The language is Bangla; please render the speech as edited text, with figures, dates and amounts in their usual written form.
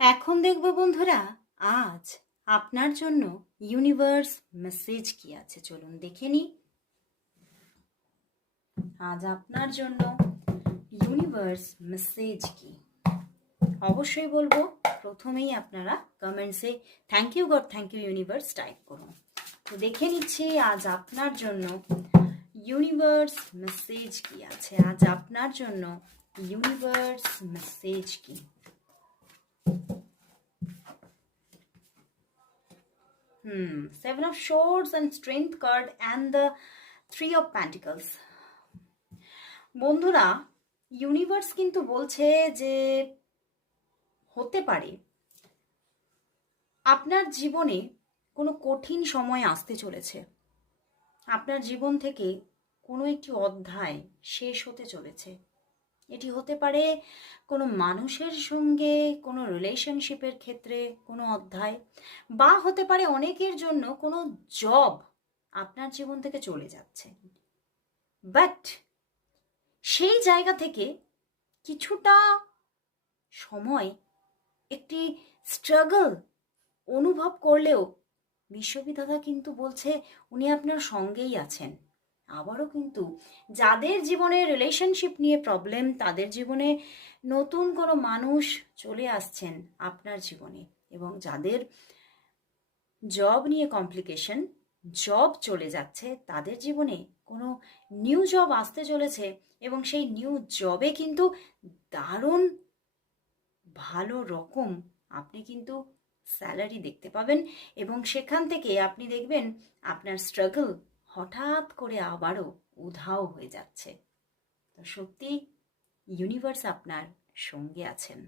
এখন দেখব বন্ধুরা, আজ আপনার জন্য ইউনিভার্স মেসেজ কি আছে, চলুন দেখে নিই। আজ আপনার জন্য ইউনিভার্স মেসেজ কি অবশ্যই বলবো। প্রথমেই আপনারা কমেন্টসে thank you God, thank you universe type করুন। তো দেখে নিচ্ছি আজ আপনার জন্য ইউনিভার্স মেসেজ কি আছে। আজ আপনার জন্য ইউনিভার্স মেসেজ কি। Seven of Swords and Strength card and the Three of Pentacles. বন্ধুরা, ইউনিভার্স কিন্তু বলছে যে হতে পারে আপনার জীবনে কোনো কঠিন সময় আসতে চলেছে। আপনার জীবন থেকে কোনো একটি অধ্যায় শেষ হতে চলেছে। এটি হতে পারে কোনো মানুষের সঙ্গে কোনো রিলেশনশিপের ক্ষেত্রে কোনো অধ্যায়, বা হতে পারে অনেকের জন্য কোনো জব আপনার জীবন থেকে চলে যাচ্ছে। বাট সেই জায়গা থেকে কিছুটা সময় একটি স্ট্রাগল অনুভব করলেও বিশ্ববিধাতা কিন্তু বলছে উনি আপনার সঙ্গেই আছেন। আবারও কিন্তু যাদের জীবনে রিলেশনশিপ নিয়ে প্রবলেম, তাদের জীবনে নতুন কোনো মানুষ চলে আসছেন আপনার জীবনে, এবং যাদের জব নিয়ে কমপ্লিকেশন, জব চলে যাচ্ছে, তাদের জীবনে কোনো নিউ জব আসতে চলেছে, এবং সেই নিউ জবে কিন্তু দারুণ ভালো রকম আপনি কিন্তু স্যালারি দেখতে পাবেন, এবং সেখান থেকে আপনি দেখবেন আপনার স্ট্রাগল হঠাৎ করে আবারও উধাও হয়ে যাচ্ছে। তো সত্যি ইউনিভার্স আপনার সঙ্গে আছেন।